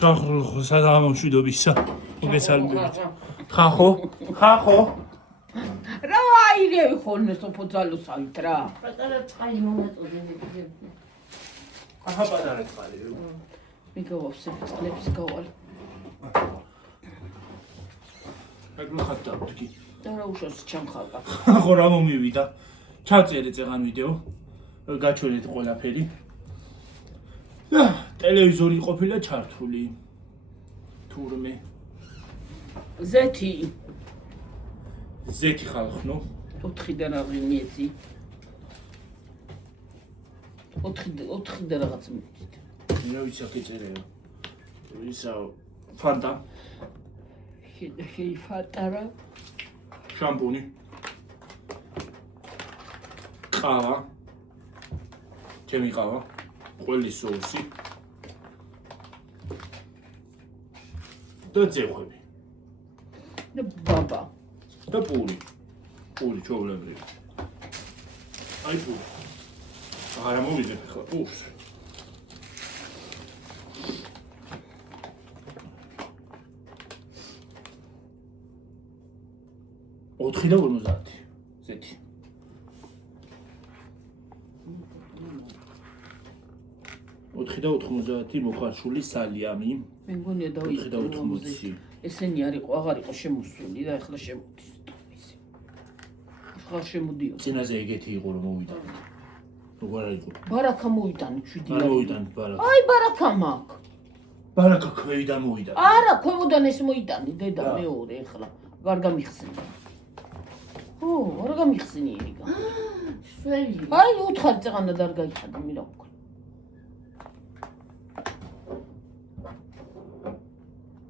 ხახო სადაა მშვიდობისა მოგესალმებით ხახო რა აირევი ხოლმე სოფოძალოსავით რა პატარა წყალი მომაწოდები ახლა პატარა წყალი მიგავავსებ წყლებს გავალ ეგრე ხატავთ კი და რა უშავს ჩამხალყა ხო რა მომივიდა ჩაწერე წეგან ვიდეო გაჩვენეთ ყველაფერი და ტელევიზორი ყოფილა ჩართული თურმე ზეთი ხალხნო 4-დან აღიმიეცი 4-დან რაღაც მიწით რა ვიცი აქ ეწერეო ისა ფანტა ხეი ფატარა შამპუნი ყავა ჩემი ყავა ყველის соуსი და ძეხვები და ბაბა და პური ჩვეულებრივი აი პური აღარა მოვიძებ ხა პურს ოთხი და 50 ზეთი ოთხი და 90 მოხარშული სალიამი მე მგონია და 4 და 80 ესენი აღარ იყო შემოსული და ახლა შემოდის ისე ახლა შემოდიო წინაზე ეგეთი იყო რომ მოვიდა როგორ არის ბარაკა მოვიტანი 7 არ მოვიდან ბარაკა აი ბარაკა მაქვს ბარაკა ქვევიდან მოვიდა არა ქვემოდან ეს მოიტანი დედა მეორე ახლა ვარ გამიხსენე ო არ გამიხსენი იგა შველი აი უთხარ წეღანა და არ გაიხადა მე რა ვქნა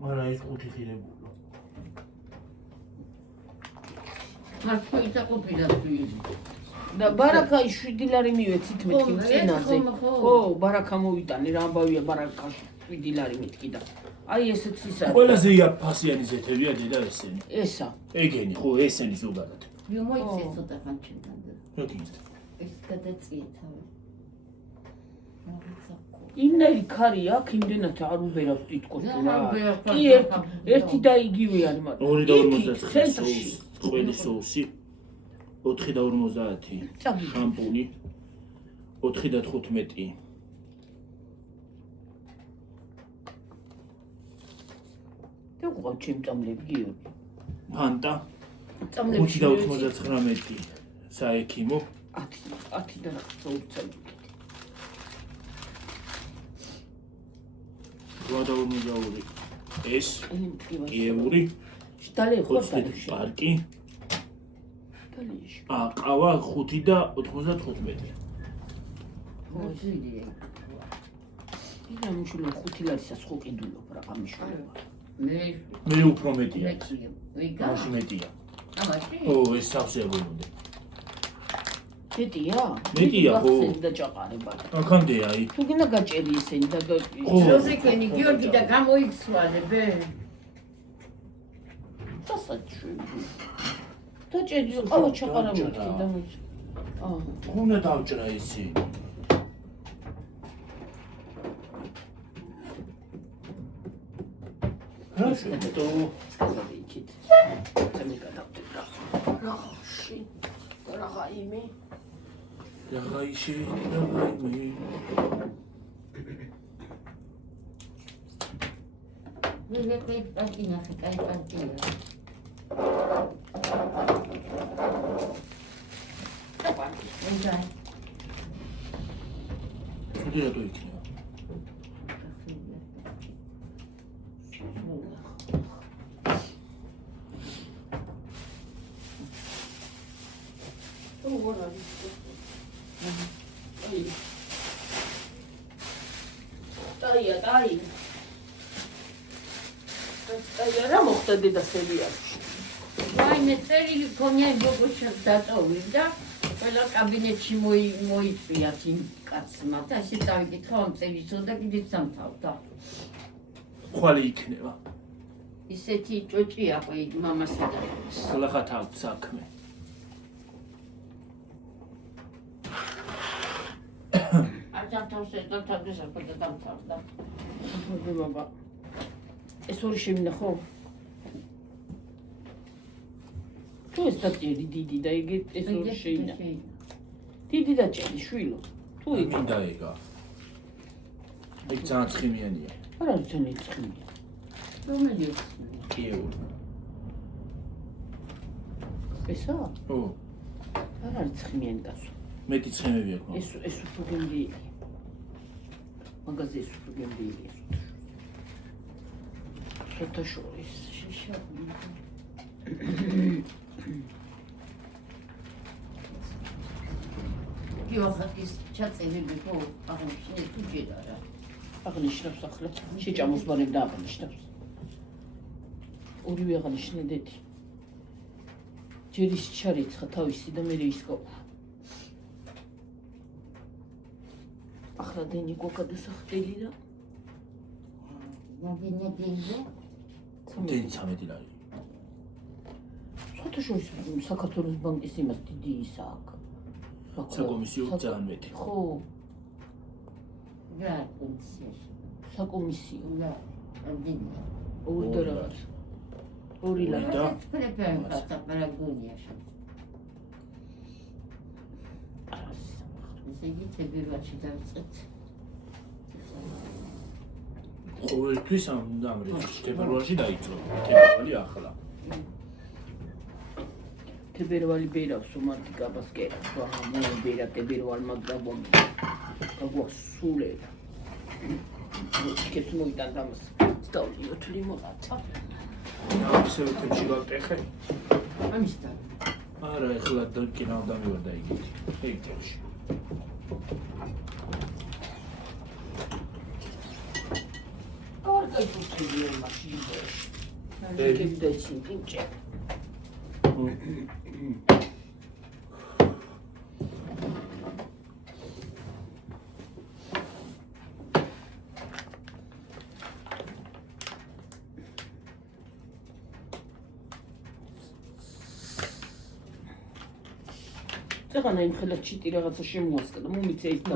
არა ის ხუთი ხილებულო მართლა იტაყოფილა შვილი და ბარაკა 7 ლარი მივეცი 11 წინაზე ო ბარაკა მოვიტანი რა ამბავია ბარაკა 7 ლარი მეთქი და აი ესეც ისა ყველაზე იაფფასიანი ზეთებია დედა ესენი ესა ეგენი ხო ესენი ზოგადად მოიწე ცოტა ხანჩიდან რა გინდა ეს გადაწია თავი მაგიცაკო იმნაირი ქარი აქვს იმდენად არ უბერავ თითქოს რა რა უბერავ, კი ერთი და იგივე არის მაგრამ 2 და 59 ყველი соуსი 4 და 50 შამპუნი 4 და 15 და ყო ჩემწამლები გიორგი ფანტა 5 და 99 საექიმო 10 და რაღაც უცებ 8 და 52 ეს კიევური შტალე ხო პარკი დალიაში ყავა 5 და 95 მოწვიდი იდა მუშულო 5 ლარისას ხო ყიდულობ რა გამიშულება მე უფრო მეტია ვიგა მაშინ მეტია ამაში ო ეს სავსე გონდე მეტია მეტია ხო და ჭაყარება აქამდე აი თუ გინდა გაჭერი ესენი და როზიკენი გიორგი და გამოიცვალებე დასაჭრი და ჭერი ყავა ჩაყარავდი და უნდა დავჭრა ისი რა შევტო იქით წამი გადავდე რა ში რა გაიმე რაღაცი რაღაცი ვიღე პარტინა ხაი პარტია ვიღა თუ რა თუ იქნება დაი რა მოხდა დედა სერიალში ვაიმე წერილი ქონია გოგოჩა დაწოვი და ყველა კაბინეტში მოიწვიათ იმ კაცმა და ასე წავიკითხა ამ წერილსო და კიდეც სამთავდა ხვალე იქნება ისეთი ჭოჭია ყი მამასა და ხლახათ აქვს საქმე არ დათავსე და თავდასხმა და დამთავრდა. მოდი ბაბა. ეს ორი შემინახო? თუ ეს დაჭერი დიდი და იგი ეს ორი შეინა. დიდი დაჭერი შვილო. თუ იგი მინდა ეგა. ეგ ძალიან ცხიმიანია. არა ძენი ცხიმია. რომელიც კიეული. ესა? ო, არ არის ცხიმიანი კაცო. მეტი ცხიმები აქვს. ეს უფრო გემრიელი. მაგაზე ეს უფრო გემრიელი ეს. ცოტა შორის. გიოხატის ჩაწერილი ხო აღნიშნე თუ ჯერა რა. აღნიშნავს ახლა. შეჭამოს ბარემ და აღნიშნავს. ორივე აღნიშნედეთი. ჯერ ის ჩარიცხა თავისი და მე ის გავა. ახლა დენი გოგადასახდელი და ნაგინებია. დენი 13 ლარი. ცოტა შორის საქართველოს ბანკის იმას დიდი ისა აქვს. საკომისიო ძალიან მეტი. ხო, რა კონცია. საკომისიო. რა ადინა. ორი და რაღაც. ორი და ლარი. პრეფერენ პატაპარაგონია შენ. ესე იგი თებერვალში დავიწყეთ. ყოველთვის ამ რეჟიმში თებერვალში დაიწყო. თებერვალი ახლა. თებერვალი ბერავს უმარტი კაბას კერავს. ვაჰ, ბერა თებერვალ მაგრამ გასულე. შეკეთე მოიტან დამას. სტავი ოთლი მოგაცა. ისე თემში გავტეხე. ამის და არა, ეხლა კინო დამივარდა იგივე. ეგ თემში. არ გაიწვია მაშინაში. ეგ დაიცინი პინჭე. წაღანა იმ ხელად ჩიტი რაღაცა შემოასკდა და მომიწე ის და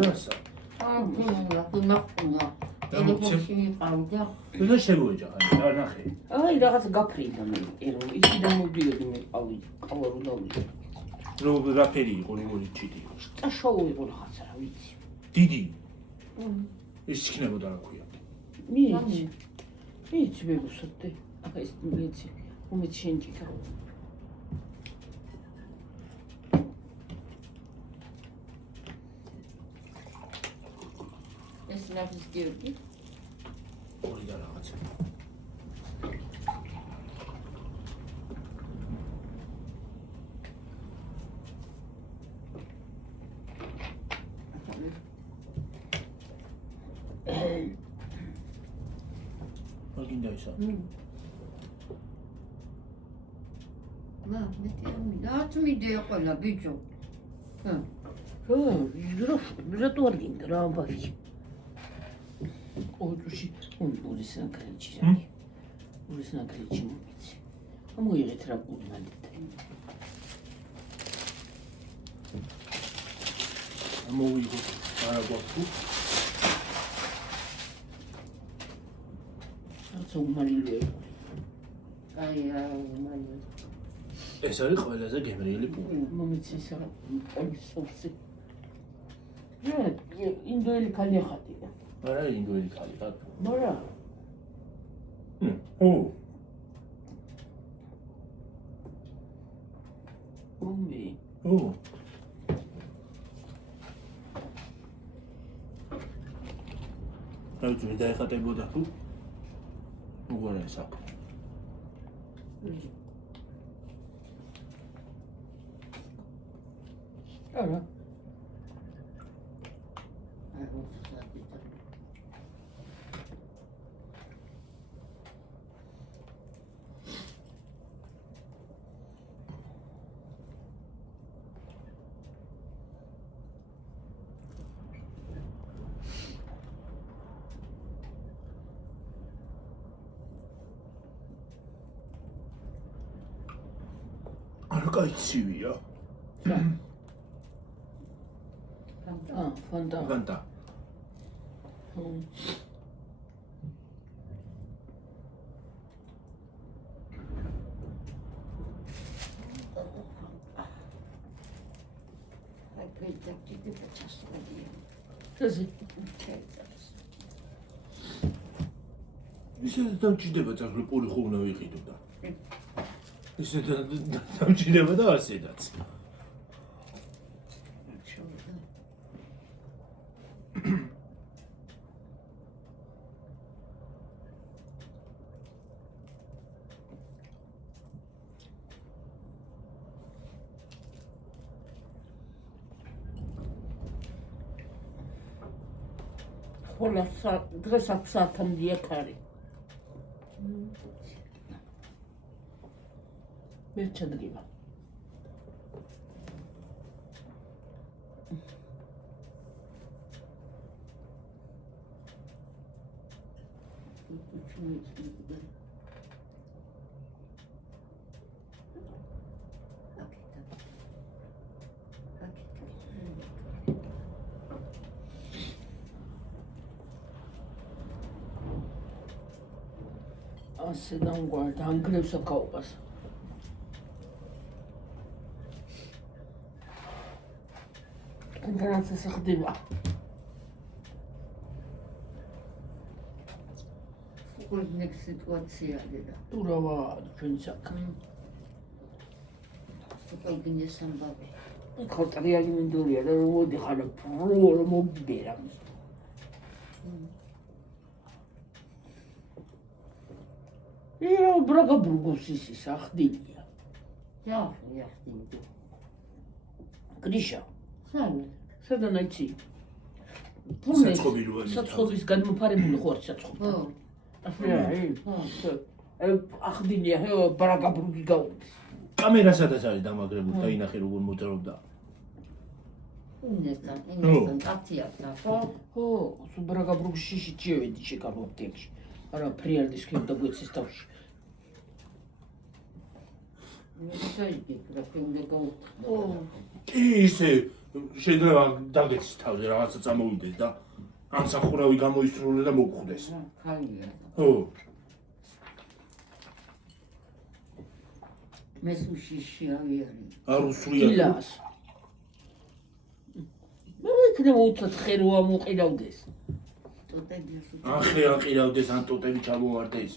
ნახუნა. ტელეფონში მიყავდა. და შემოეჯახა, რა ნახე. აი რაღაცა გაფრინდა მე ერო იქიდან მოვდიოდი მე ყავა რო დავიდე. რა ფერი იყო როგორი ჩიტი? წაშოუ იყო რაღაცა რა ვიცი. დიდი. ის იქნებოდა რა ქვია. ვიცი მეგუსოდე. ახლა ეს ვიცი. უმეც შენჭიქა. ეს ნახის გიორგი. ორი და რაღაცა. მაგინდა ისა. რაც მიდე ყველა ბიჭო. რატო არ გინდა რა ამბავი? ოღონდ ურის ნაკრეჭი რა. ურის ნაკრეჭი მომიცი. ამოიღეთ რა გულმალით. ამოვიღო არა გვაქვს. რაც უმალილო. აი უმალილო. ეს არის ყველაზე გემრიელი პური. მომიცი ეს რა სოფსი. ინდოელი ქალი ახატია. არა ინდოელი ქალი და. მარა. ო. მომი. ო. რა თქმა უნდა ეხატებოდა თუ უგორა ესაკ. არა. არ კაიცივია. ფანტა. ფანტა. ესე ისე დამჭირდება ძაღლი პური ხო უნდა ვიყიდო და ისე დამჭირდება და ასედაც ხოლა დღეს 6 საათამდე ეკარი მე ჩადგება ასე დამგვარდა ანგრევს აკაობას განაც ეს ხდება Ուրնեք սիտուացիաներ է։ ուրավա ჩვენցակ Սուպեր գնեսան բաբե։ ხოტრიალი მინდურია და რომ მოდი ხარ პრო მოგიბერა ბრაგა ბრუგოსის ის ახდილია Yaxşı. გრიშა Sən სადან აიცი საწყობი როა საწყობის განმოფარებული ხო არის საწყობი ხო. ახდილია ბრაგა ბრუგი გაუდის კამერა სადაც არის დამაგრებული და ინახე როგორ მოძრაობდა ინესთან აქტიათა, ხო? ხო ბრაგა ბრუგში შეჭევედი შეკავ აპტეკში არა ფრიალდის ქემდა გვეცის თავში ისე შეიძლება დაგეცის თავზე რაღაცა წამოვიდეს და ამსახურავი გამოისრულე და მოგხვდეს ხო მე სუშიში ავიარი. არ უსვია დილას მე ვიქნებ უცად ხერო ამოყირავდეს ტოტებია სულ. ახე აყირავდეს ან ტოტები ჩამოვარდეს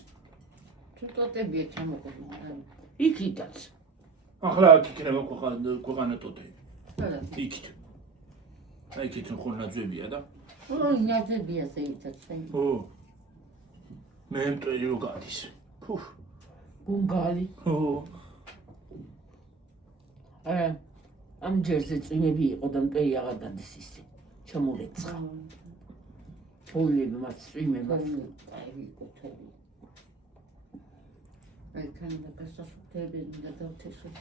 თუ ტოტებია ჩამოყოლა. იქითაც ახლა აქ იქნება ქვეყანა ტოტები არა. იქით აი იქით ხო ნაძვებია და ო, ნაძვებია ზეითაც. ხო მე მტვერი რო გადის ფუ ბუნგალი ხო ამ ჯერზე წვიმები იყო და მტვერი აღარ დადის ისე ჩამორეცხა ფოლები მათ წვიმება აი კუთები. აი კანა გასასწრებელი და დავთესოთ.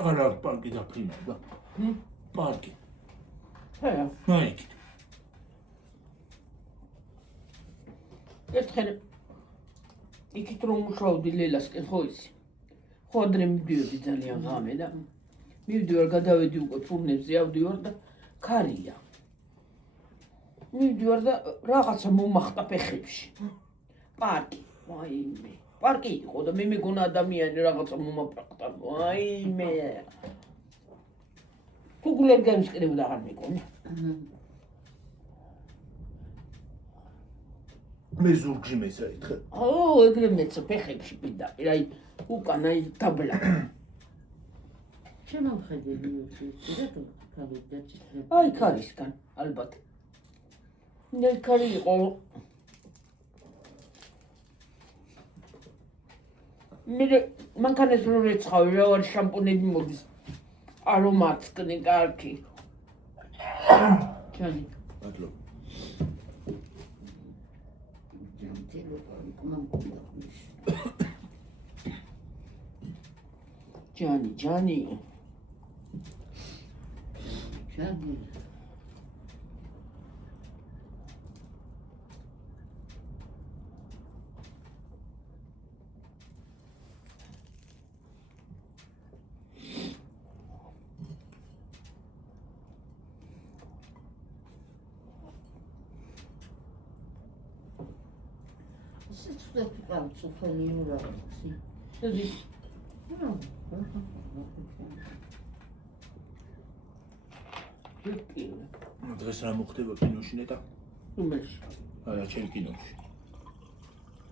არა პარკი დაფრინავდა პარკი აი იქით ერთხელ იქით რომ მუშაობდი ლელასკენ ხო ისი ხო ადრე მივდივარდი ძალიან ღამე და მივდივარ გადავედი უკვე ფურნებზე ავდივარ და ქარია მივდივარ და რაღაცა მომახტა ფეხებში პარკი ვაიმე პარკი იყო და მე მეგონა ადამიანი რაღაცა მომაპრაკტა ვაიმე გუგლერ გამისკრებდა აღარ მეკონა მე ზურგში მესაითხე ო ეგრე მეცა ფეხებში პირდაპირ აი უკან აი დაბლა შემამხედები ვიყიდე თუ გავიდეთ. აი ქარისგან ალბათ ნელ ქარი იყო მე მანქანას რო რეცხავი რა ვარ შამპუნები მოდის არომატი კარგი ჩანი ბატლო ჯანი ჩანი. უცხოეთი კაცოხელი ურაქსი. ეზი დღეს რა მოხდება კინოში ნეტა? უმეში არა, ჩემ კინოში.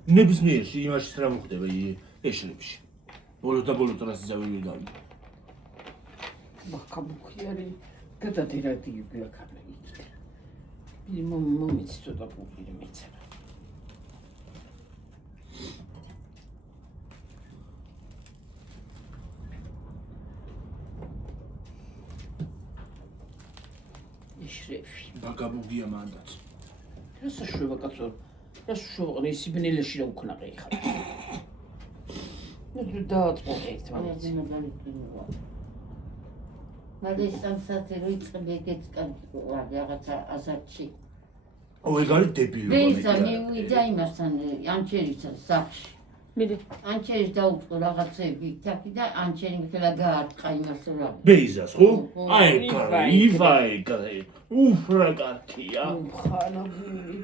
ნებისმიერში იმაში რა მოხდება ეშრებში. ბოლოს და ბოლოს რას ზავი მახკამუქიარი გადადირადი გაქანი. მომიც ცოტა პუპილი მეცერა. ეშრები. ბაგაბუგია მანდაც. რას შევა კაცო? რას შევა ის ბნელში რა უკნაყი ხარ? ნუ დააწყოთ ერთმანეთს. მაგრამ სამსათი როიწები ეგეც კანკვა რაღაცა აზარში. ეგ არის დებილობა. ვეისა მივიდა იმასთან ანჩერისთან სახში. მიდე ანჩერის დაუწყო რაღაცები თაკი და ანჩერი მთელი გაარტყა იმას რა. ბეიზას ხო? აი კარი, უფრა კარტია. ხანაბული.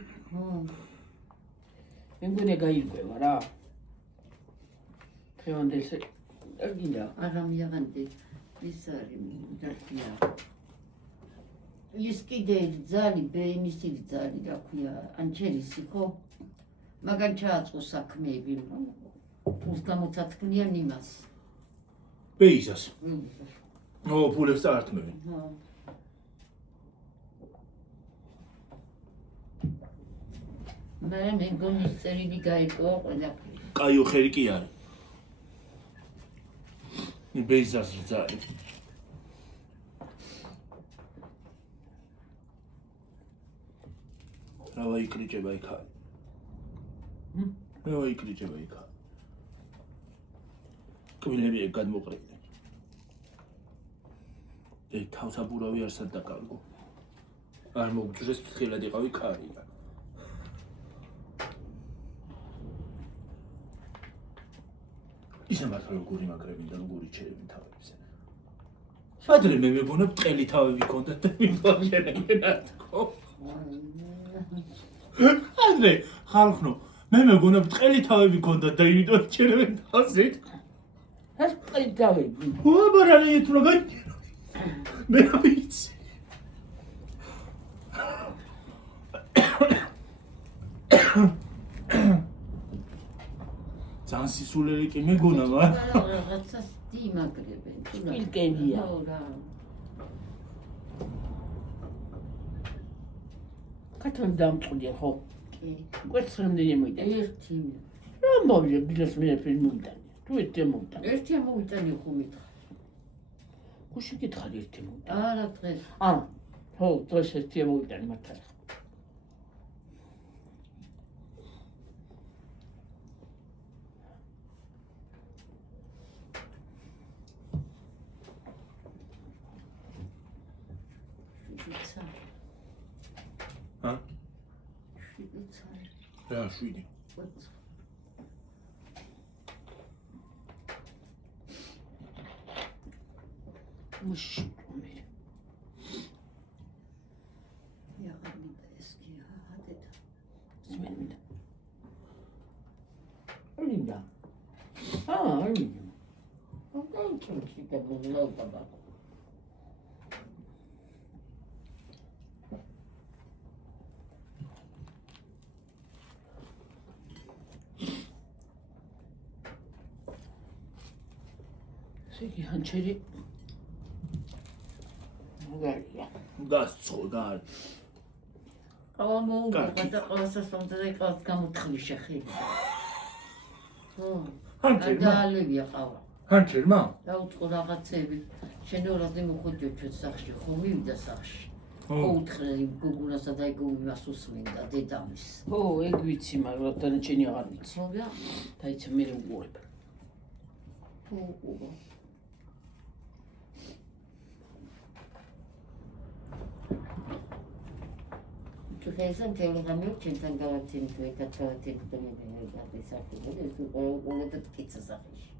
მე მგონია გაირკვევა რა. თევანდელს აგინდა. არა მიაღანდი ის არის დაკია. ის კიდე ძალი ბეიმისი ძალი რა ქვია ანჩერისი ხო? მაგან ჩააწყო საქმეები. უს გამოცათქმიან იმას. ბეიზას. ფულებს წაართმევენ. მე მგონი წერილი გაიყო ყველაფერი. კაიო ხერი კი არის. ბეიზას ძალი. რა ვაიკრიჭება იქ არის? მე ვაიკრიჭება იქ არის. კბილები ეგ გადმოყრილი. ეგ თავსაბურავი არსად დაკარგო. არ მოგძრეს ფრთხილად იყავი ქარია. ისე მართლა როგორი მაგრები და როგორი ჩერები თავებზე. ადრე მე მეგონა ბრტყელი თავები ქონდათ და მივაღერებენ ათქო. ადრე ხალხნო მე მეგონა ბრტყელი თავები ქონდათ და იმიტომ ჩერებენ თავზე. ეს ყიდავები. აბარალი ეთროგან. მე ვიცი. ძალიან სისულელი კი მეგონა მაგრამ რაღაცა დიმაგრებენ. ილკენია. კათონ დამწყდია ხო? კი. კვერცხ რამდენი მოიდა? ერთი. რა მოვიდა ბილოს მე ფილმიდან. თუ ერთი მომდა. ერთი მოვიტანი ხო მითხა. გუში გითხარი ერთი მომდა. არა დღეს. ხო, დღეს ერთი მოვიტანი მართლა. რა შვიდი. მუში. იაღამი და ეს კი ადედა. სმენდა. ალინდა. ალინდა. ოკეი, ჩუჩი და მოლობა. სიგი ჰანჩერი მაგარია დასწყო გარ ყავა მოუგება და ყოველსას მომდე ყავს გამოთხრი შეხი ხო ადალებია ყავა ჰანჩერმა დაუწყო რაღაცები შენორაზე მოხუჯო ჩვენ სახში ხო მივიდა სახში ხო უთხრე გოგუნასა და ეგ იმას უსმინდა დედამის ხო ეგ ვიცი მაგრამ დანარჩენი აღარ ვიცი ხო რა დაიცა მე უყურებ ხო ხესან თელეგრამი ჩვენთან გავაცინე თუ ეკა გავაცინე თუ მე გადასახდები ეს ყველა და ტკიცა სახეში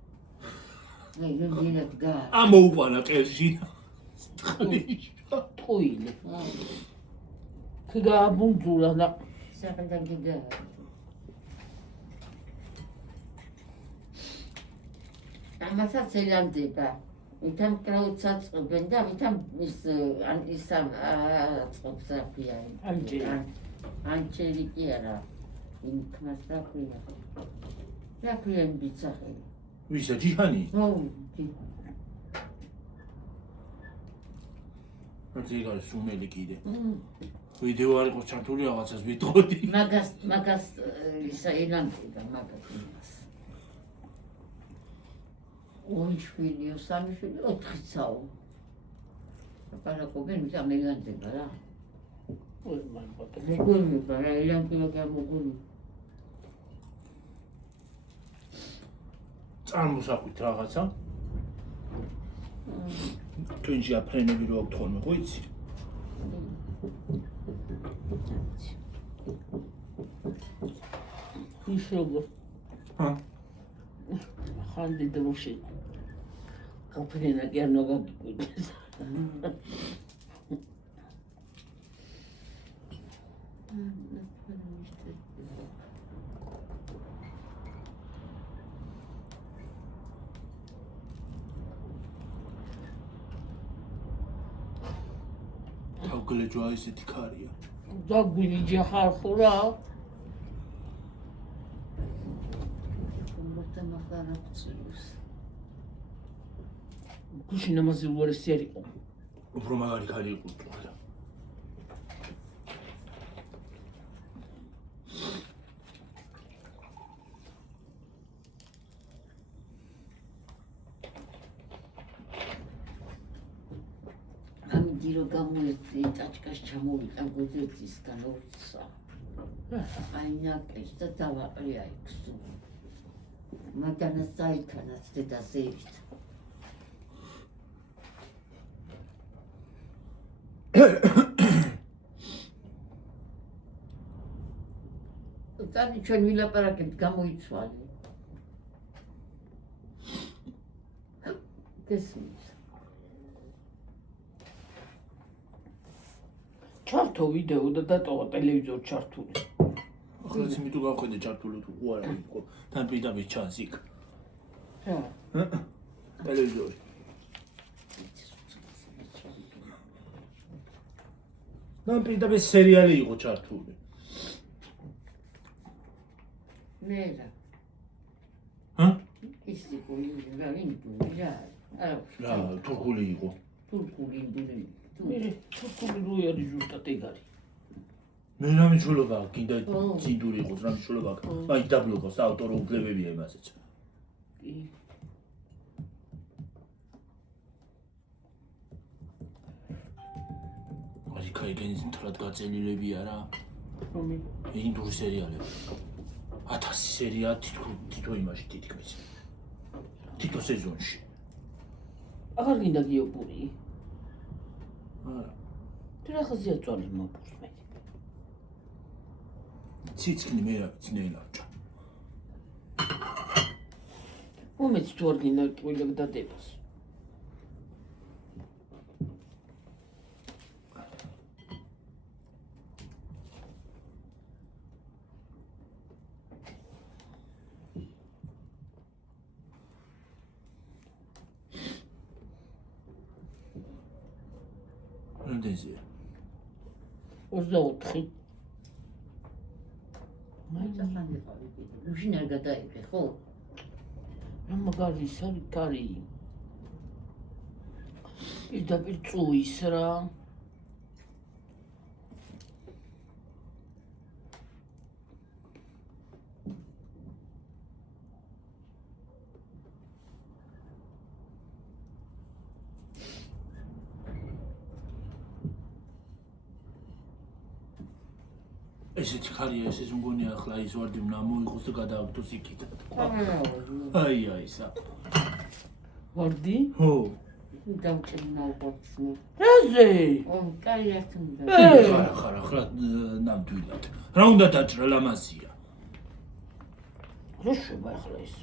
მე გინდათ გა ამოუყანა ყელში ტყუილი ქიგა ბუნძულა და საფენთან გიგა ამასაც ელანდება. ვითამ კრაუცაც წყობენ და ვითამ ის აწყობს რა ქვია. ანჩერი კი არა. იმ თმას რა ქვია. რა ქვია იმ ბიძახელი. ვისა ჯიჰანი? ო, მართლა სუმელი კიდე. ვიდეო არ იყო ჩართული რაღაცას ვიტყოდი. მაგას ისა ელანდება მაგას. ორი შვილია, სამი შვილი, 4-წაო. აპარაკობენ ვიდამ ელანდება რა. მოგულმება რა, ელანდება გამოგულმება. წარმოსახვით რაღაცა. თუნჯი აფრენები რო აქვს ხოლმე, ხო იცი? ისრობა. ჰა. ხანდი დროში. აფრენა კი არ ნაგაგიკუდეს. თავგლეჯვა ისეთი ქარია. დაგვიჯა ხალხურა. გუშინ ამაზე უარესი არ იყო. უფრო მაგარი ქარი იყო თქო. დილო გამოეცი ტაჭკას ჩამოვიდა გოდეცისგან ორცა. აი ნაკეშ და დავაყრია იქ. მაგანაც საიქანაც დედაზე ივით. ტანი ჩვენ ვილაპარაკებთ გამოიცვალე. გესმის. ჩართო ვიდეო და დატოვა ტელევიზორ ჩართული. ახლა ციმი თუ გავხედე ჩართული თუ უარა იყო. თან პირდაპირ ჩანს იქ. რა? ტელევიზორი. თან პირდაპირ სერიალი იყო ჩართული. მე რა. ჰა? ისე გული რა ინდური რა. რა, თურქული იყო. თურქული ინდური. მე თურქული როი არის ზუსტად ეგ არის. მე რა მნიშვნელობა აქვს, კიდე ციდური იყოს, რა მნიშვნელობა აქვს. აი დაბლოკოს ავტორო უფლებებია იმასაც. კი. აი კაიგენის მთლად გაწელილებია რა. რომი? ინდური სერიალები. 1000 სერია თითო იმაში თითქმის. თითო სეზონში. აღარ გინდა გიოპური. არა. თუ რა ხაზია წვალი მოპურს მე. ციცქნი მე რა ვიცი ნეილავჭა. უმეც თუ არ გინდა ყვილებ დადებას. რამდენზეა? 24. მაინც ახალი კიდე. გუშინ არ გადაიღე, ხო? რა მაგარი სარი კარი. პირდაპირ წუის რა. ესეთი ხარია ეს მგონია ახლა ის ვარდი უნდა მოიყოს და გადააგდოს იქით. აა აი ისა. ვარდი? ხო. დავჭერნა უყურცნო. რაზე? კაი ერთუნდა. ხარ ახლა ნამდვილად. რა უნდა დაჭრა ლამაზია. რა შევა ახლა ეს?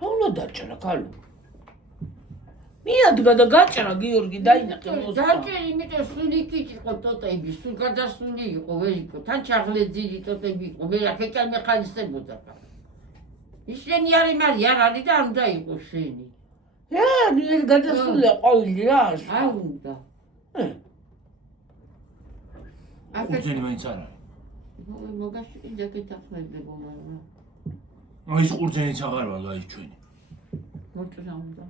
რა უნდა დაჭრა კალო? მიადგა და გაჭრა გიორგი დაინახე მოსვა. დაჭერ, იმიტომ სული იქით იყო ტოტები, სულ გადასული იყო, ვერ იყო, თან ჩაღლეძილი ტოტები იყო, ვერ აქეჭან მეხალისებოდა. ისინი არ იმარი არ არის და არ უნდა იყოს შენი. ეს გადასულია ყოველი რა. არ უნდა. ყურძენი მაინც არ არის. მოგაში კიდე გეთახმებებო, მაგრამ აი ეს ყურძენიც აღარ ვარ გაის ჩვენი. მოჭრა უნდა.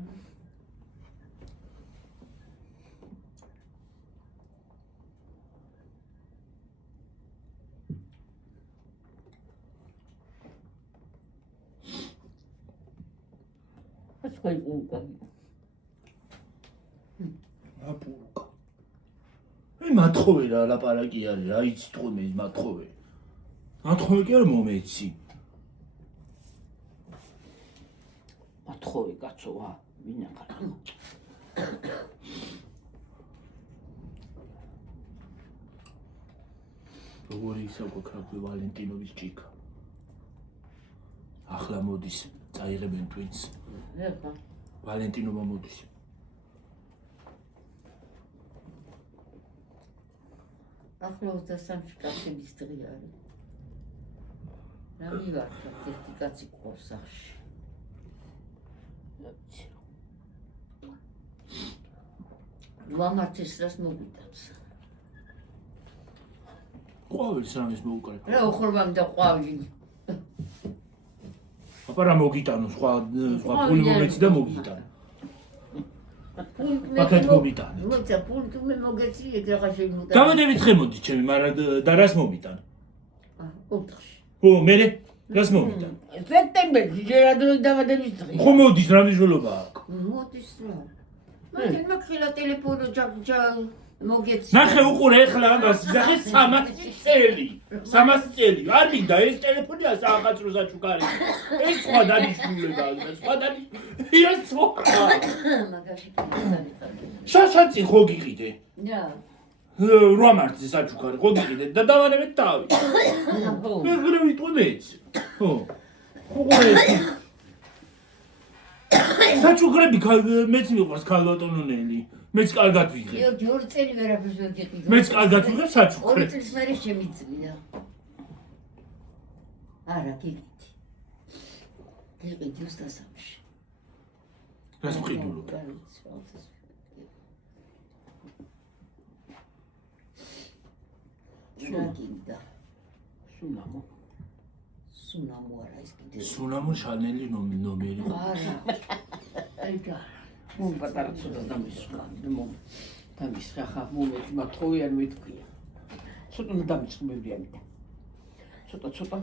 ასკაი უნდა. აპურკა. აი მათხოვე რა ლაპარაკი არის რა იცი თქო მე მათხოვე. მათხოვე კი არ მომეცი. მათხოვე კაცოა ვინახა. როგორი ისე გვქრაქვი ვალენტინოვის ჭიქა. ახლა მოდის წაიღებენ twins. ეხა ვალენტინოვა მოდის. ახლა 23-ში კაცების დღე არის. რა მივარჩა ერთი კაცი ყავს სახში. ლამარცის რას მოგვიტანს. ყვავილს რამის მოუკრებ. რა უხურბამ და ყვავილი. აბა რა მოგიტანო სხვა ფული მომეცი და მოგიტანო. პაკეტ მომიტანე. მოიცა პუნქტი მე მოგეცი ეგ რა შემოგიტანე. გამოდებით ხე მოდი ჩემი, მაგრამ და რას მომიტანე? ოთხში. ხო, მე რას მომიტანე? სექტემბერში ჯერა დროი დავადების დღე. ხო მოდის რა მნიშვნელობა აქვს? მოდის რა. მე მაქილა ტელეფონო ჯაგჯა მოგეცი. ნახე უყურე ეხლა ამას ზახე 300 წელი. 300 წელი. არ მინდა ეს ტელეფონია საახალწლო საჩუქარი. ეს სხვა დანიშნულებაა, სხვა ეს სხვა. მაგაში კიდე შაშაცი ხო გიყიდე? რა. 8 მარტზე საჩუქარი ხო გიყიდე და დავანებეთ თავი. მე ვიტყვით. ხო. უყურე საჩუქრები მეც მიყვარს ქალბატონონელი. მეც კარგად ვიღებ. ორ წელი ვერაფერს ვერ გიყიდე. მეც კარგად ვიღებ საჩუქრებს. 2 წლის მერე შემიძლია. არა, გიყიდი. გიყიდი უსტასამში. რას მყიდულობ? რა გინდა? სუნამო. სუნამო არა ის კიდე. სუნამო შანელი ნომერი. არა. აიგა. მომ პატარა ცოტა დამისხა. მომ დამისხა ხა მომეც მათხოვე არ მეთქვია. ცოტა დამისux ამიტომ. ცოტა.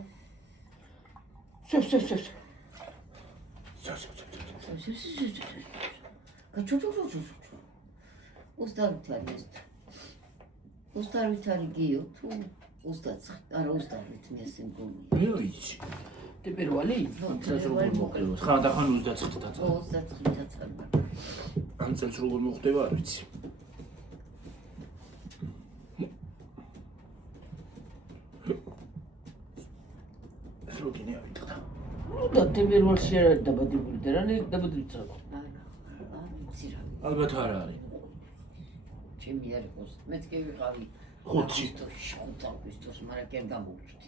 შევ. უსტარვითარი გიო თუ 29 არა 29 მე ასე მგონია. მე ვიცი. ტემპერვალი? ამცაც როგორ მოხდება? ხან და ხან 29 დაწყდა. 29 დაწყდა. ამცაც როგორ მოხდება არ ვიცი. სროგინე ავიწყდა. და ტემპერვალში არ არის დაბადებული და რანე დაბადებული წავა. არა ვიცი რა. ალბათ არ არის. ჩემი არ იყოს. მეც კი ვიყავი 5-ში. 5 აგვისტოს, მაგრამ კი არ გამოვჭდი.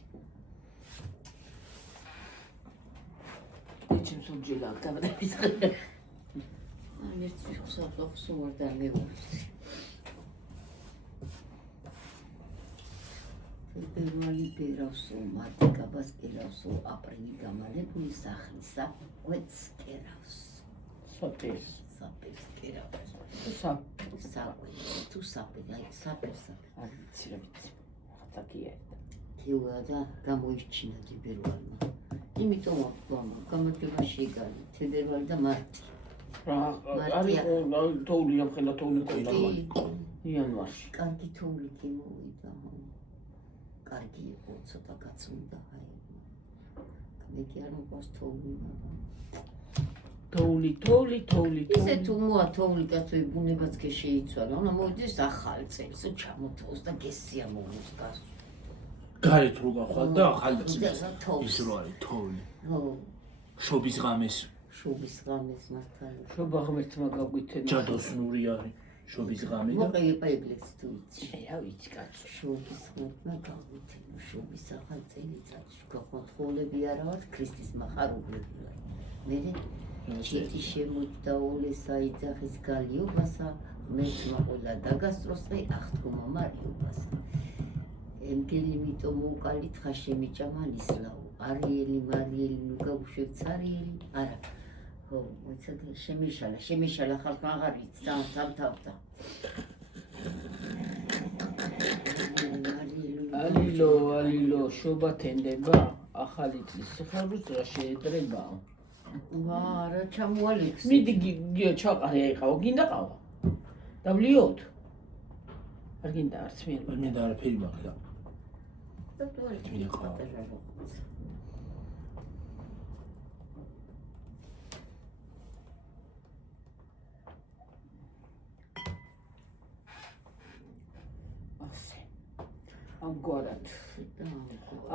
ეჩემ სულჯელა დაბადების დღე. აი ეს ხსოვს ვარ და მევუწი. ფებრუარი პერავსო, მარტი გაბას პერავსო, აპრილი გამალებული სახლისა, კვეთს კერავს. საპეს. საპეს კერავს. თუ საპე, აი საპეს. არ ვიცი რა ვიცი. ხათაკია. თევა და გამოიჩინა თებერვალმა. იმიტომ ვაფლომა, გამარჯობა შეგალი, თებერვალი და მარტი. რა არის თოვლი ამ ხელა თოვლი ყოლა. იანვარში. კარგი თოვლი გემოვიდა. კარგი იყო, ცოტა გაცმიდა, აი. მე კი არ მყავს თოვლი, მაგრამ თოვლი. ისე თუ მოა თოვლი კაცოი ბუნებაც კი შეიცვალა, უნდა მოვიდეს ახალ წელს, ჩამოთოვოს და გესია მოვოს გას. გარეთ რო გავხვალ და ახალი ის ის რო არის თოვლი. ხო. შობის ღამეს შობის ღამეს მართალი. შობა ღმერთმა გაგვითენა. ჯადოსნური არის შობის ღამე და მოყიებებს თუ იცი. რა ვიცი კაცო. შობის ღამე გაგვითენა შობის ახალ წელიწადში გახმოთხოვლები არა ვართ ქრისტის მახარებლები ვარ. მე ჩიტი შემოჭდა ოლესა იძახის გალიობასა მეცმა ყველა დაგასწროს დღე აღთქომა მარიობასა. ემგელი მიტო მოუკალით ხაშემი ჭამალისლაო არიელი მარიელი ნუგაუშვებ цаრიელი არა ხო მოიცადე შემეშალა ხალხმა აღარ იცი დამთავრდა ალილო შობა თენდება ახალი წლის სიხარულს რა შეედრება არა ჩამოალექს მიდი ჩაყარე აიყავ გინდა ყავა დავლიოთ არ გინდა არც მე მე და არაფერი მაქვს და თუ არ მინდა ყავა. ასე ამგვარად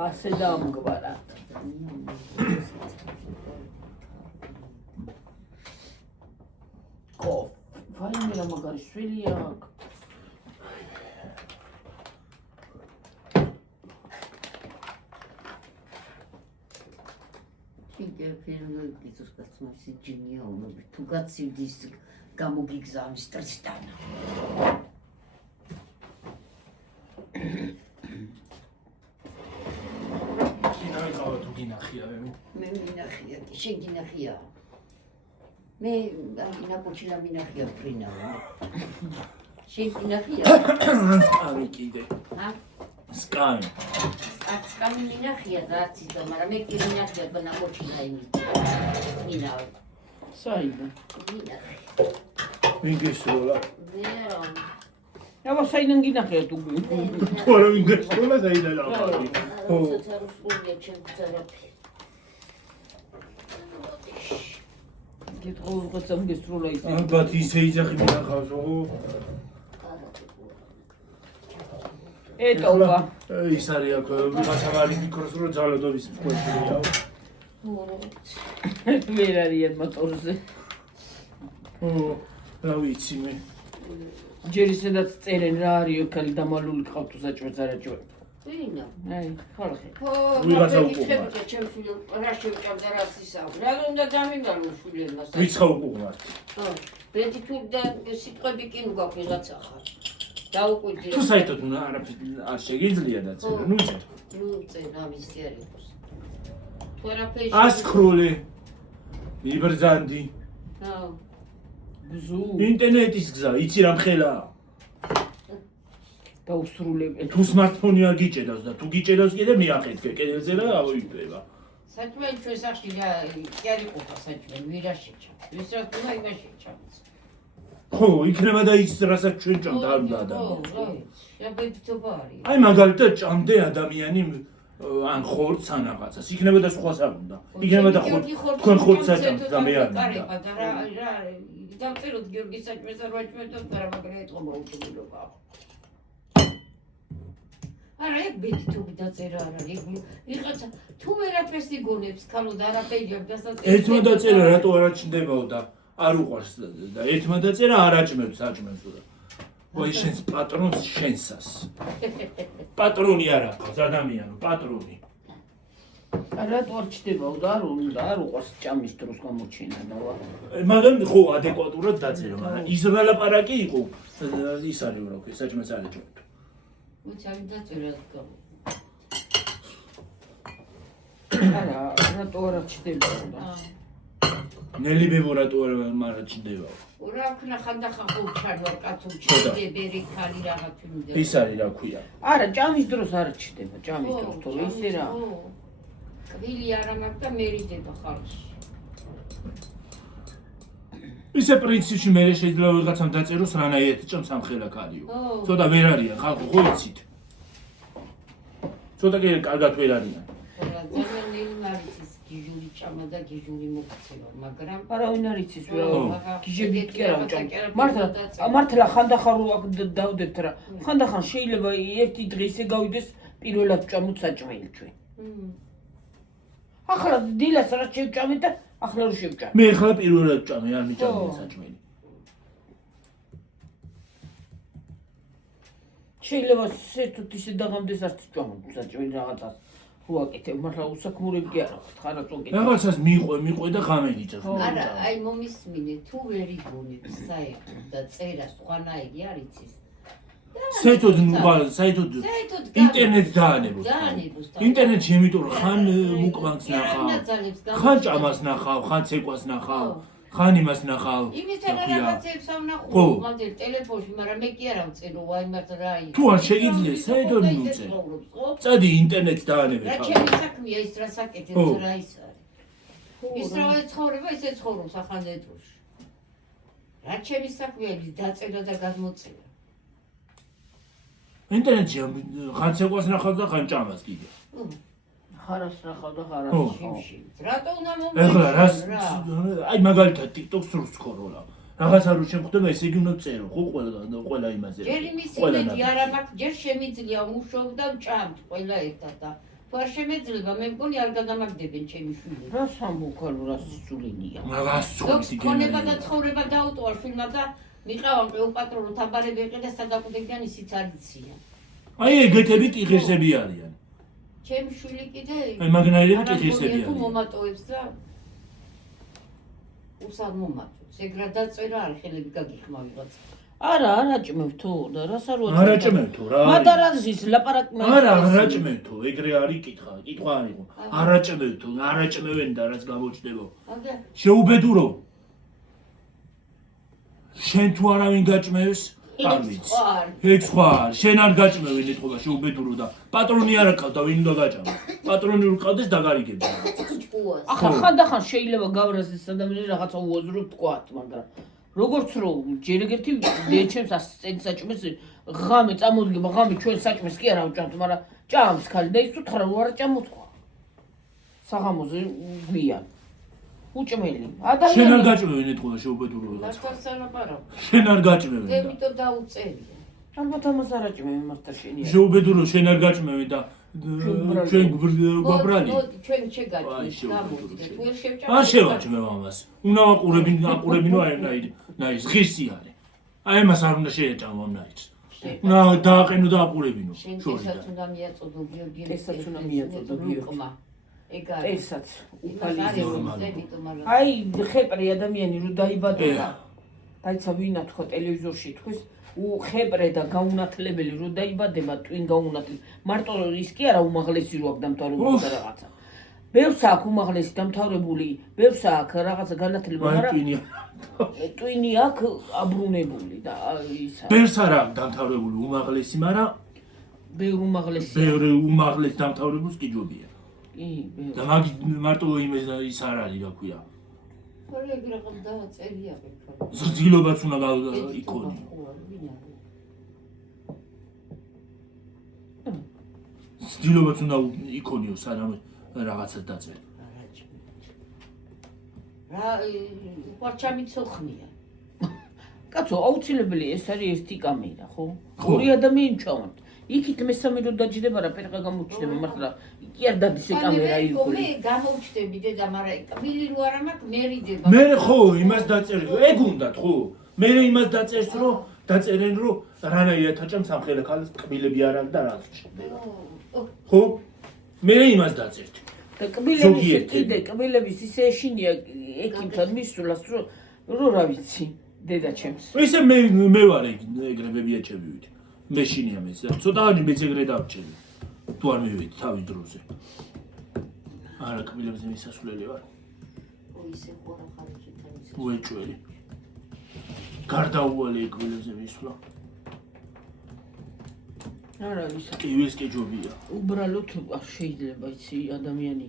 ასე და ამგვარად კო ვაიმე რა მაგარი შვილი აქვს გიცოს კაცმა ისე ჯინია უნები თუ გაცივდის გამოგიგზავნის ტრისტანა შენ ყავა თუ გინახია მე მინახია კი შენ გინახია მე ნაკუჩილა მინახია ფრინა შენ გინახია სკამი კიდე ჰა სკამი სკამი მინახია და არც იცი მაგრამ მე კი მინახია ნაკუჩილა იმის მინავ საიდან მინახია ვინგესროლა აბა საიდან გინახია თუ თორე ვინგესროლა საიდან აღარი ხო ცარუსკულია ჩემცარაფი გეტყო როცა მგესროლა ისე ალბათ ისე იძახი მინახავს ო ეტობა ის არის აქ ვიღაცა ვარი მიკროს რო ძალადობის მქონია ვერ არიან მოტორზე ო რა ვიცი მე ჯერ ისედაც წერენ რა არის ქალი დამალული ყავთ უზაჭვე ზარაჭვე ვინა აი ხალხი ვიღაცა უკუღმა ჩემს რა შევჭამდა რას ისაუ რა უნდა დამიგალო შვილებმა ვიცხა უკუღმა ხო ბედი თუ და სიტყვები კი ნუ გაქვს ვიღაცა ხარ დაუკვირდი თუ საერთოდ არაფერი არ შეგიძლია დაწერო ნუ წერ ნუ წერ რა ვიცი არ იყოს თუ არაფერი ასკროლე იბრძანდი ხო ბზუ ინტერნეტის გზა იცი რა მხელა დაუსრულებ თუ smartphone აგიჭედავს და თუ გიჭედავს კიდე მიახეთქე კედელზე და ავიკვდება საჭმელი ჩვენ სახში რა კი არ იყოფა საჭმელი ვირა შეჭამ ის რა თქმა უნდა შეჭამს ხო იქნება და ის რასაც ჩვენ ჭამდა არ უნდა ადამიანს ხო რა ბედითობა არის აი მაგალითად ჭამდე ადამიანი ან ხორცს ან რაღაცას იქნება და სხვა საკუნდა იქნება და თქვენ ხორცს აჭამთ და მე არ მინდა და რა დავწეროთ გიორგის საჭმელს არ ვაჭმევთ და რა მაგრამ ეთყობა უჭმელობა არა ეგ ბედითობი დაწერა არ არის ვიღაცა თუ ვერაფერს იგონებს ქალო და არაფერი აქვს დასაწყისი ერთმა დაწერა რატო არ აჩნდებაო და არ უყვარს და ერთმა დაწერა არ აჭმევთ საჭმელს და ვაი შენს პატრონს შენსას პატრონი არა ყავს ადამიანო პატრონი რატო არ ჩდებაო და არ უყვარს ჭამის დროს გამოჩენა და მაგრამ ხო ადეკვატურად დაწერა მაგრამ ის ლაპარაკი იყო ის არის რა ქვია საჭმელს არ აჭმევთ უცავი დაწერა გამ არა რატო არ ჩდებაო და ნელი ბებორატო არ მარაჩნდებაო რა ქნა ხანდახან ხო ჩარდვარ კაცო ჩდებერი ხალი რაღაც უნდა ის არის რა ქვია არა ჭამის დროს არ ჩდება ჭამის დროს თო ისე რა კვილი არა მაქვს და მერიდება ხალხი ისე პრინციპში მე შეიძლება ვიღაცამ დაწეროს რანაირად ჭამს ამხელა ქალიო ცოტა ვერ არიან ხალხო ხო იცით ცოტა კი კარგად ვერ არიან ძალიან ნელი მარიცის გიჟური ჭამა და გიჟური მოქცევა მაგრამ არავინ არ იცის რა გიჟებით კი არა ჭამ მართლა ხანდახან რო დავდებთ რა ხანდახან შეიძლება ერთი დღე ისე გავიდეს პირველად ჭამოთ საჭმელი ჩვენ ახლა დილას რა შევჭამეთ და ახლა რო შევჭამ. მე ხა პირველად ვჭამე, არ მიჭამე საჭმელი. შეიძლება საერთოდ ისე დაღამდეს არც ჭამო საჭმელი რაღაცას. ხო აკეთებ, მაგრამ უსაქმურები კი არა, ხარაც უკეთებ. რაღაცას მიყვე და ღამე გიჭას. არა, აი მომისმინე, თუ ვერ იგონებ საერთოდ და წერა სხვანაირი არ იცის. საერთოდ ინტერნეტ დაანებოს. ინტერნეტში იმიტომ რომ ხან მუკბანგს ნახავ, ხან ჭამას ნახავ, ხან ცეკვას ნახავ, ხან იმას ნახავ. იმისთან რაღაცებს ავნახო, მაგერ ტელეფონში, მაგრამ მე კი არა ვწერო, ვაიმართ რა ის. თუ არ შეიძლება, საერთოდ მიუწე. წადი ინტერნეტს დაანებე. რა ჩემი საქმეა ის რა საკეთებს რა ის არის. ის რა ეცხოვრება, ისე ცხოვრობს ახალ დროში. რა ჩემი საქმეა ის დაწერა და გადმოწერა. ინტერნეტში ხან ცეკვას ნახავ და ხან ჭამას კიდე. ხარას ნახავ და ხარას შიმში. რატო უნდა ეხლა რას რა? აი მაგალითად TikTok-ს რო ვსკროლა. რაღაცა რო შემხვდება, ესე იგი უნდა წერო, ხო ყველა იმაზე. ჯერ იმის იმედი არა მაქვს, ჯერ შემიძლია ვმუშაობ და ვჭამთ ყველა ერთად და თუ არ შემეძლება, მე მგონი არ გადამაგდებენ ჩემი შვილები. რა სამოქალო რა სულენია. მაგას სულ ქონება და ცხოვრება დაუტოვა შვილმა და მიყავან პეოპატრონო თაბარები ეყე და სადაკვდებიან ისიც არ იციან. აი ეგეთები ტიღერსები არიან. ჩემი შვილი კიდე აი მაგნაირები ტიღერსები თუ არიან. მომატოებს და უსად მომატოს. ეგ რა დაწერა არ ხელები გაგიხმა ვიღაც. არა, არ აჭმევ თუ და რას არ ვაჭმევ. არ აჭმევ თუ რა. მადარაზის ლაპარაკი არა, არ აჭმევ თუ, ეგრე არის კითხვა არ იყო. არ აჭმევ თუ, არ აჭმევენ და რაც გამოჩნდება. აგა შეუბედურო. შენ თუ არავინ გაჭმევს? არ ვიცი. ეგ სხვა არის. შენ არ გაჭმევენ ეთქობა შეუბედურო და პატრონი არ აკავდა, ვინ უნდა გაჭამა. პატრონი რო ყავდეს დაგარიგებდა. ჭკუას. ახლა ხანდახან შეიძლება გავრაზდეს ადამიანი რაღაცა უაზრო თქვათ, მაგრამ როგორც რომ ჯერ ეგერთი დეჩემს ასისტენტ საჭმეს ღამე წამოდგება, ღამე ჩვენ საჭმეს კი არა ვჭამთ, მაგრამ ჭამს ხალი და ის უთხრა რო არ ჭამო თქვა. საღამოზე გვიან. უჭმელი. შენ არ ადამიანი გაჭმევენ ეთქობა შეუბედურო რაღაც. მართალს ალაპარაკ. შენ არ გაჭმევენ და იმიტომ დაუწერია. ალბათ ამას არ აჭმევ იმასთან შენია. შეუბედურო შენ არ გაჭმევენ და ჩვენ გვაბრალი. ჩვენ შეგაჭმეთ გამოდით. თუ ვერ შევჭამ. არ შევაჭმევ ამას. უნდა აყურებინო აირნაირს ღირსი არის. აი ამას არ უნდა შეეჭამო ამ ნაირს. უნდა დააყენო და აყურებინო. შენ შორიდან. ესაც უნდა მიაწოდო გიორგი. ესაც უნდა მიაწოდო გიორგი. ეგ არის. ესაც უფალი უფალი. აი ხეპრი ადამიანი რო დაიბადება. დაიცა ვინა თქვა ტელევიზორში თქვის ხეპრე და გაუნათლებელი რო დაიბადება ტვინ გაუნათლ. მარტო ის კი არა უმაღლესი რო აქვს დამთავრებული და რაღაცა. ბევრს აქვს უმაღლესი დამთავრებული, ბევრს აქვს რაღაცა განათლება, მაგრამ ტვინი აქვს აბრუნებული და ისა. ბევრს არ აქვს დამთავრებული უმაღლესი, მაგრამ ბევრ უმაღლესი. ბევრ უმაღლეს დამთავრებულს კი ჯობია. კი, ბევრ. და მაგ მარტო ის არ არის, რა ქვია. კოლეგი რაღაც დაწერია ხო. ზრდილობაც უნდა იქონიო. ზრდილობაც უნდა იქონიო, სანამ რაღაცას დაწერე. რა ვარჩამი ცოხნია. კაცო, აუცილებელი ეს არის ერთი კამერა, ხო? ორი ადამიანი ჩავართ. იქით მესამე რო დაჯდება რა ფერხა გამოჩნდება, მართლა კი არ დადის ეს კამერა ირგული. მე გამოვჩდები დედა, მაგრამ კბილი რო არ მაქვს, მერიდება. მე ხო იმას დაწერე, ეგ უნდათ ხო? მე იმას დაწერს რომ დაწერენ რომ რანაირად აჭამ სამხელა ქალს კბილები არ აქვს და რა შეიძლება. ხო? მე იმას დაწერთ. და კბილების კიდე კბილების ისე ეშინია ექიმთან მისულას რომ რა ვიცი, დედა ჩემს. ისე მე ვარ ეგრე ბებიაჩები. მეშინია მეც და ცოტა აჯი მეც ეგრე დავჭერი. თუ არ მივედი თავის დროზე. არა კბილებზე მისასვლელი ვარ. ისე ხორა ხარჯეთან ისე. უეჭველი. გარდაუვალი კბილებზე მისვლა. არა ის კიბის კი ჯობია. უბრალოდ შეიძლება იცი ადამიანი.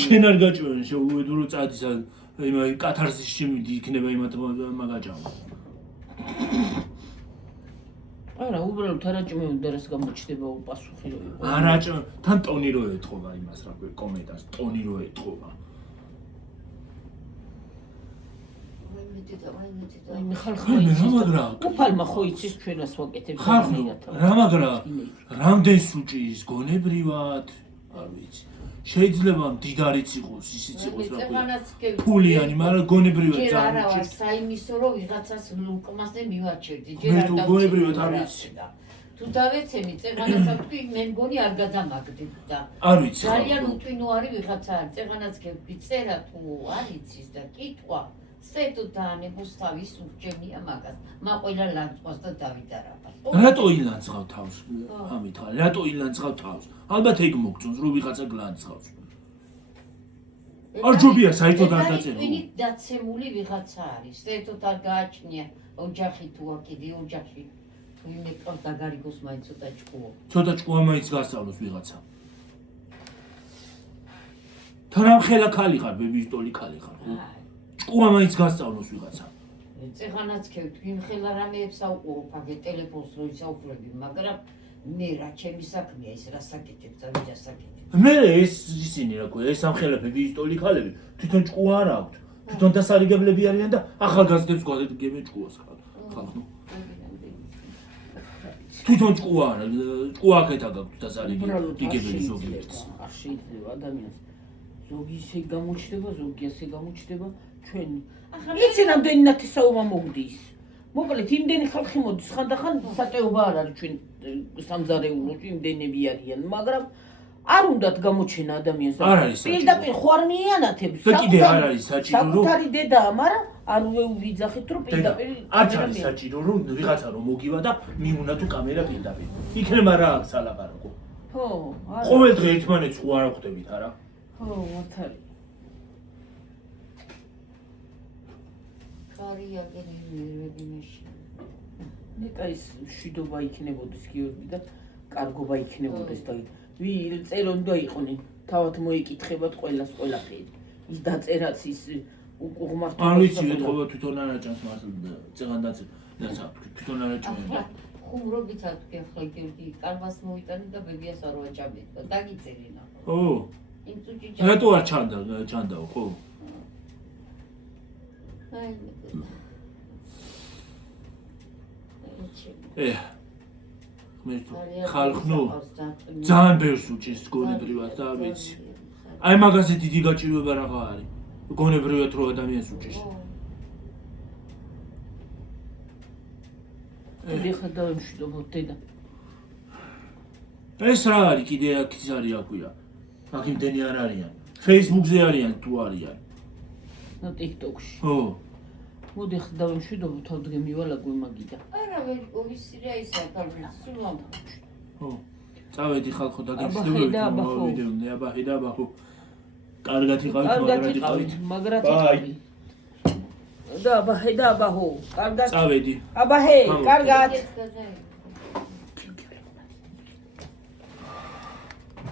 შენ არ გაჭვენ შეუვედურო წადის იმ კათარსისში იქნება იმათ მაგაჭამა. არა, უბრალოდ არ აჭმევ და რას გამოჩნდება უპასუხი რო იყო. არ აჭმევ, თან ტონი რო ეთქობა იმას რა ქვია კომენტარს, ტონი რო ეთქობა. აი ხალხი მაგრამ უფალმა ხო იცის ჩვენ რას ვაკეთებ ხალხი რა მაგრამ რამდენს უჭის გონებრივად არ ვიცი შეიძლება მდიდარიც იყოს, ისიც იყოს რა ქვია. წეღანაც ფულიანი, მაგრამ გონებრივად ჯერ ძალიან არა ვარ მჭირდება. საიმისო რომ ვიღაცას ლუკმასზე მივაჩერდი ჯერ მე არ თუ დავჭირდი გონებრივად არ რა ვიცი. და თუ დავეცემი წეღანაც თქვი მე მგონი არ გადამაგდებ და არ ვიცი. ძალიან უტვინო არის ვიღაცა არის წეღანაც წერა თუ არ იცის და კითხვა სეტო დაანებოს თავის ურჩენია მაგას მაყველა ლანძღვას და დავიდარაბას რატო ილანძღავ თავს? ამით ხარ, რატო ილანძღავ თავს? ალბათ ეგ მოგწონს, რომ ვიღაცა გლანძღავს. არ ჯობია საერთოდ არ დაწერო. ვინით დაცემული ვიღაცა არის საერთოდ არ გააჩნია ოჯახი თუ კიდე ოჯახი თუ იმ ეყავს დაგარიგოს მაინც ცოტა ჭკუო ცოტა ჭკუა მაინც გასწავლოს ვიღაცა. თანამ ხელა ქალი ხარ, ბებისტოლი ქალი ხარ, ხო? ჭკუა მაინც გასწავლოს ვიღაცა. წეღანაც თქვენ ხელა რამეებს აუყურებ აგე ტელეფონს რო ისაუბრები მაგრამ მე რა ჩემი საქმეა ის რა საკეთებ და ვიდა საკეთებ მე ეს ისინი რა ქვია, ეს ამხელები ბებისტოლი ქალები თვითონ ჭკუა არ აქვთ. თვითონ დასარიგებლები არიან და ახალგაზრდებს გვაგებენ ჭკუას ხალხო. თვითონ ჭკუა არა, ჭკუა აქეთა გაქვთ დასარიგებელი ზოგიერთს. არ შეიძლება ადამიანს ზოგი ისე გამოჩნდება, ზოგი ასე გამოჩნდება ჩვენ. იცი რამდენი ნათესაობა მოგდის. მოკლედ იმდენი ხალხი მოდის ხანდახან სატეობა არ არის ჩვენ სამზარეულოში იმდენები არიან, მაგრამ არ უნდათ გამოჩენა ადამიანს. არ არის საჭირო. პირდაპირ ხوار მიიანათებს. და კიდე არ არის საჭირო, რომ საკუთარი დედაა, მაგრამ არ ვიძახით რომ პირდაპირ არც არის საჭირო, რომ ვიღაცა რომ მოგივა და მიუნა თუ კამერა პირდაპირ. იქნება რა აქვს ალაპარაკო. ხო, არა. ყოველ დღე ერთმანეთს ხო არ ხვდებით არა? ხო, მართალი. კარიაგენი მირები მეშინ ნეტა ის მშვიდობა იქნებოდეს გიორგი და კარგობა იქნებოდეს და წერო უნდა იყვნენ. თავად მოიკითხებათ ყველას ყველაფერი. ის დაწერაც ის უღმართობა. არ ვიცი, ეთყობა თვითონ არ აჭამს მართლა წეღან დაცა თვითონ არ აჭამს. ხუმრობით ატყვი ახლა გიორგი კარვას მოვიტანე და ბებიას არ ვაჭამეთ და დაგიწერინა ო, იმ წუჭი რატო არ ჩანდაო, ხო? აი მე ხალხნო ძალიან ბევრს უჭირს გონებრივად და არ ვიცი. აი მაგაზე დიდი გაჭირვება რაღა არის. გონებრივად რო ადამიანს უჭირს. ეხლა დავიმშვიდობოთ დედა. ეს რა არის კიდე აქ ის არის აქვია. აქ იმდენი არ არიან. Facebook-ზე არიან თუ არიან. და TikTok-ში. ხო. მოდი ახლა დავიმშვიდობოთ, თავდგე მივალაგო მაგიდა. არა ვერ ოვისი რა ისა სულამ ხო. წავედი ხალხო დაგემშვიდობებით ვიდეომდე აბაჰი და აბაჰო. კარგად იყავით, მაგრად იყავით. და აბაჰე და აბაჰო. კარგად. წავედი. აბაჰე, კარგად. ეს გაძაი